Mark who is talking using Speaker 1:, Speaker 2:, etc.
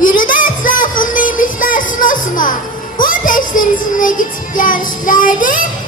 Speaker 1: Yürüdü etrafındayım ister suna suna. Bu ateşler içinde gitip gelmişlerdi.